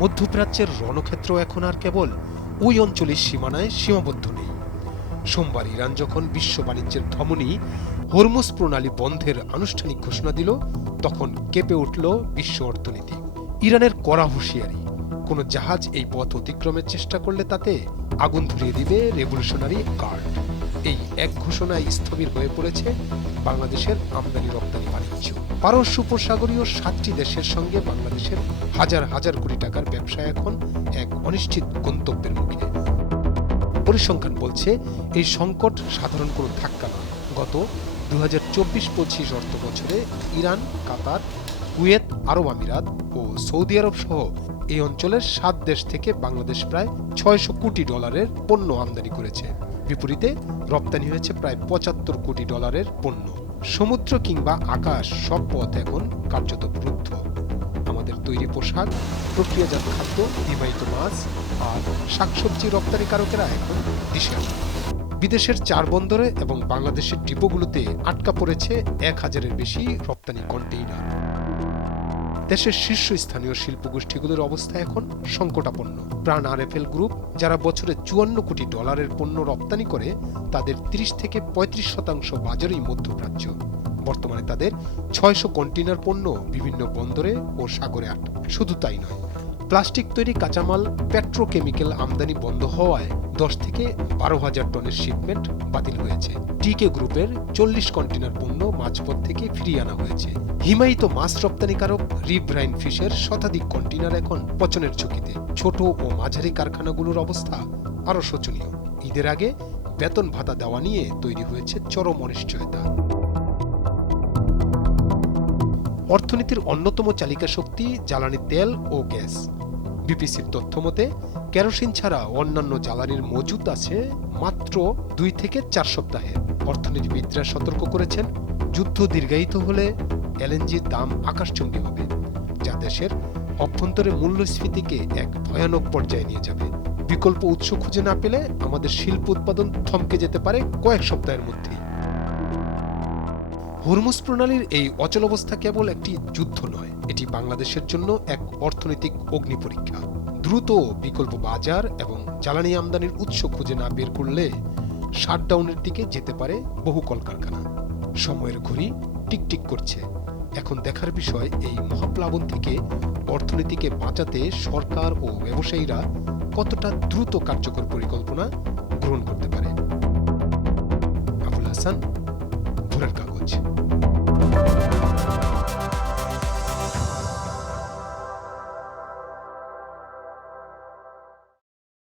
মধ্যপ্রাচ্যের রণক্ষেত্র এখন আর কেবল ওই অঞ্চলের সীমানায় সীমাবদ্ধ নেই। সোমবার ইরান যখন বিশ্ব বাণিজ্যের ধমনী হরমুজ প্রণালী বন্ধের আনুষ্ঠানিক ঘোষণা দিল, তখন কেঁপে উঠল বিশ্ব অর্থনীতি। ইরানের কড়া হুঁশিয়ারি, কোনো জাহাজ এই পথ অতিক্রমের চেষ্টা করলে তাতে আগুন ধরিয়ে দিবে রেভলিউশনারি গার্ড। এই এক ঘোষণায় স্থবির হয়ে পড়েছে বাংলাদেশের আমদানি রপ্তানি বাণিজ্য। পারস্য উপসাগরীয় 7টি দেশের সঙ্গে বাংলাদেশের হাজার হাজার কোটি টাকার ব্যবসা এখন এক অনিশ্চিত গন্তব্যের মুখে। পরিসংখ্যান বলছে, এই সংকট সাধারণ কোনো ধাক্কা নয়। গত 2024-25 অর্থ বছরে ইরান, কাতার, কুয়েত, আরব আমিরাত ও সৌদি আরব সহ এই অঞ্চলের 7 দেশ থেকে বাংলাদেশ প্রায় $600 কোটি পণ্য আমদানি করেছে। বিপরীতে রপ্তানি হয়েছে প্রায় $75 কোটি পণ্য। সমুদ্র কিংবা আকাশ, সব পথ এখন কার্যত রুদ্ধ। আমাদের তৈরি পোশাক, প্রক্রিয়াজাত খাদ্য, হিমায়িত মাছ আর শাকসবজি রপ্তানিকারকেরা এখন দিশেহারা। বিদেশের 4 বন্দরে এবং বাংলাদেশের ডিপোগুলোতে আটকা পড়েছে 1000-এর বেশি রপ্তানি কন্টেইনার। দেশের শীর্ষস্থানীয় শিল্পগোষ্ঠীগুলোর অবস্থা এখন সংকটাপন্ন। প্রাণ আরএফএল গ্রুপ, যারা বছরে $54 কোটি পণ্য রপ্তানি করে, তাদের 30-35% বাজারই মধ্যপ্রাচ্য। বর্তমানে তাদের 600 কন্টেইনার পণ্য বিভিন্ন বন্দরে ও সাগরে আটক। শুধু তাই নয়, প্লাস্টিক তৈরি কাঁচামাল, পেট্রোকেমিক্যাল আমদানি বন্ধ হওয়ায় 10-12,000 টনের শিপমেন্ট বাতিল হয়েছে। টিকে গ্রুপের 40 কন্টেইনার পণ্য মাঝপথ থেকে ফিরিয়ে আনা হয়েছে। হিমায়িত মাছ রপ্তানিকারক রিভ রাইন ফিশের শতাধিক কন্টেইনার এখন পচনের ঝুঁকিতে। ছোট ও মাঝারি কারখানাগুলোর অবস্থা আরও শোচনীয়। ঈদের আগে বেতন ভাতা দেওয়া নিয়ে তৈরি হয়েছে চরম অনিশ্চয়তা। অর্থনীতির অন্যতম চালিকা শক্তি জ্বালানি তেল ও গ্যাস। বিপিসির তথ্য মতে, কেরোসিন ছাড়া অন্যান্য জ্বালানির মজুত আছে মাত্র 2-4 সপ্তাহে। অর্থনীতিবিদরা সতর্ক করেছেন, যুদ্ধ দীর্ঘায়িত হলে এলএনজির দাম আকাশচুম্বী হবে, যা দেশের অভ্যন্তরে মূল্যস্ফীতিকে এক ভয়ানক পর্যায়ে নিয়ে যাবে। বিকল্প উৎস খুঁজে না পেলে আমাদের শিল্প উৎপাদন থমকে যেতে পারে কয়েক সপ্তাহের মধ্যেই। হরমুজ প্রণালীর এই অচলাবস্থা কেবল একটি যুদ্ধ নয়, এটি বাংলাদেশের জন্য এক অর্থনৈতিক অগ্নিপরীক্ষা। দ্রুত বিকল্প বাজার এবং জ্বালানি আমদানির উৎস খুঁজে না বের করলে শাটডাউনের দিকে যেতে পারে বহু কলকারখানা। সময়ের ঘড়ি টিকটিক করছে। এখন দেখার বিষয়, এই মহাপ্লাবন থেকে অর্থনীতিকে বাঁচাতে সরকার ও ব্যবসায়ীরা কতটা দ্রুত কার্যকর পরিকল্পনা গ্রহণ করতে পারে। আবুল হাসান, ভোরের কাগজ।